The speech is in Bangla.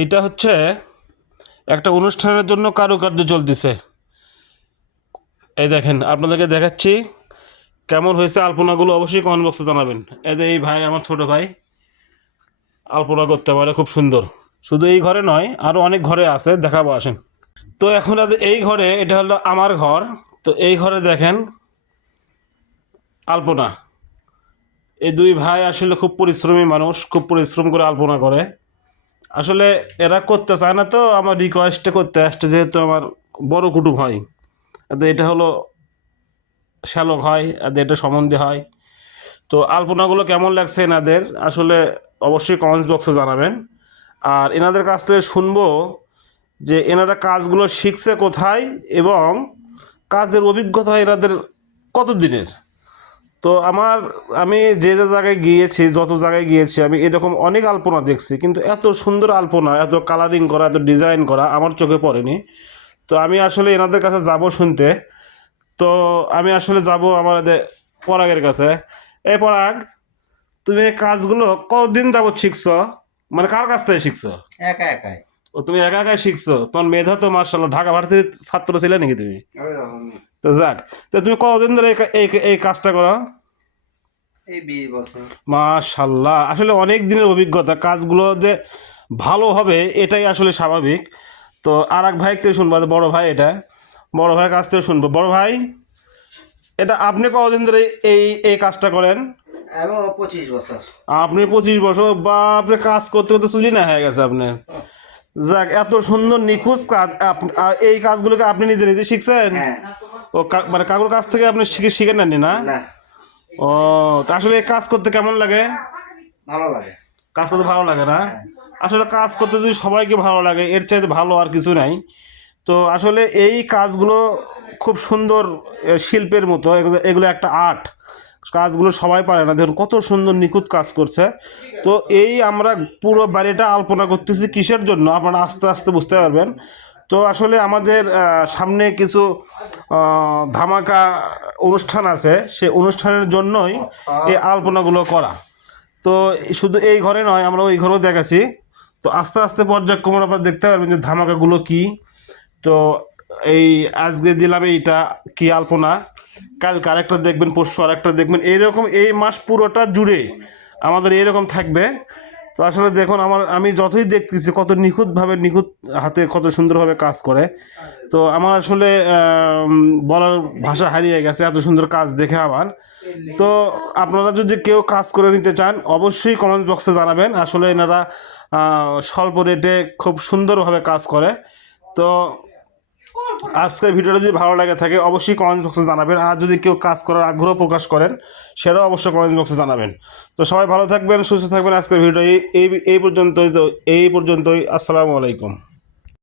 এইটা হচ্ছে একটা অনুষ্ঠানের জন্য কারুকার্য চলতেছে। এই দেখেন, আপনাদেরকে দেখাচ্ছি কেমন হয়েছে আলপনাগুলো। অবশ্যই কমেন্ট বক্সে জানাবেন। এই ভাই, আমার ছোট ভাই আলপনা করতে পারে খুব সুন্দর। শুধু এই ঘরে নয়, আরও অনেক ঘরে আছে, দেখাবো আসেন। তো এখন এই ঘরে, এটা হলো আমার ঘর। তো এই ঘরে দেখেন আলপনা। এই দুই ভাই আসলে খুব পরিশ্রমী মানুষ, খুব পরিশ্রম করে আলপনা করে। আসলে এরা করতে চায় না, তো আমার রিকোয়েস্টে করতে আসছে, যেহেতু আমার বড় কুটুম হয়। এটা হলো শ্যালক হয়, এটা সম্বন্ধে হয়। তো আলপনাগুলো কেমন লাগছে এনাদের, আসলে অবশ্যই কমেন্টস বক্সে জানাবেন। আর এনাদের কাছ থেকে শুনবো যে এনারা কাজগুলো শিখছে কোথায় এবং কাজের অভিজ্ঞতা এনাদের কত দিনের। তো আমি যে যে জায়গায় গিয়েছি, যত জায়গায় গিয়েছি, আমি এরকম অনেক আলপনা দেখছি, কিন্তু এত সুন্দর আলপনা, এত কালারিং করা, এত ডিজাইন করা আমার চোখে পড়েনি। তো আমি আসলে এনাদের কাছে যাব শুনতে। তো আমি আসলে যাব আমার পরাগের কাছে। এই পরাগ, তুমি এই কাজগুলো কতদিন যাবত শিখছো? মানে কার কাছ থেকে শিখছো? একা একাই। ও, তুমি একা একাই শিখছো? তোমার মেধা তো মার্শাল্লাহ। ঢাকা ভার্সিটির ছাত্র ছিলে নাকি তুমি? তো যাক, তো তুমি কতদিন ধরে এই কাজটা করো? এই 20 বছর। মাশাল্লাহ, আসলে অনেক দিনের অভিজ্ঞতা। কাজগুলো যে ভালো হবে এটাই আসলে স্বাভাবিক। তো আর এক ভাই থেকে শুনবো, বড় ভাই, এটা বড় ভাইয়ের কাছ থেকে শুনবো। বড় ভাই, এটা আপনি কতদিন ধরে এই এই কাজটা করেন? আমি 25 বছর। আপনি 25 বছর? বা আপনি কাজ করতে করতে চুলি না হয়ে গেছে আপনার। যাক, এত সুন্দর নিখুঁত কাজ। এই কাজগুলোকে আপনি নিজে নিজে শিখছেন? হ্যাঁ। ও, মানে কাকুর কাছ থেকে আপনি শিখেন নেননি না? না, ও, তা আসলে এই কাজ করতে কেমন লাগে? ভালো লাগে। কাজ করতে ভালো লাগে না? আসলে কাজ করতে যদি সবাইকে ভালো লাগে, এর চাইতে ভালো আর কিছু নাই। তো আসলে এই কাজগুলো খুব সুন্দর, শিল্পের মতো। এগুলো একটা আর্ট। কাজগুলো সবাই পারে না। দেখুন কত সুন্দর নিখুঁত কাজ করছে। তো এই আমরা পুরো বাড়িটা আলপনা করতেছি কিসের জন্য, আপনারা আস্তে আস্তে বুঝতে পারবেন। তো আসলে আমাদের সামনে কিছু ধামাকা অনুষ্ঠান আছে, সেই অনুষ্ঠানের জন্যই এই আলপনাগুলো করা। তো শুধু এই ঘরে নয়, আমরা ওই ঘরেও দেখাচ্ছি। তো আস্তে আস্তে পর্যায়ক্রমে আপনারা দেখতে পারবেন যে ধামাকাগুলো কি। তো এই আজকে দিলাম এইটা কি আলপনা, কালকে আরেকটা দেখবেন, পরশু আরেকটা দেখবেন, এইরকম এই মাস পুরোটা জুড়ে আমাদের এইরকম থাকবে। তো আসলে দেখুন, আমি যতই দেখতেছি কত নিখুঁতভাবে, নিখুঁত হাতে কত সুন্দরভাবে কাজ করে। তো আমার আসলে বলার ভাষা হারিয়ে গেছে এত সুন্দর কাজ দেখে আমার। তো আপনারা যদি কেউ কাজ করে নিতে চান, অবশ্যই কমেন্টস বক্সে জানাবেন। আসলে এনারা স্বল্প রেটে খুব সুন্দরভাবে কাজ করে। তো আজকের ভিডিওটা যদি ভালো লাগে থাকে, অবশ্যই কমেন্ট বক্সে জানাবেন। আর যদি কেউ কাজ করার আগ্রহ প্রকাশ করেন, সেটাও অবশ্যই কমেন্ট বক্সে জানাবেন। তো সবাই ভালো থাকবেন, সুস্থ থাকবেন। আজকের ভিডিও এই পর্যন্তই। আসসালামু আলাইকুম।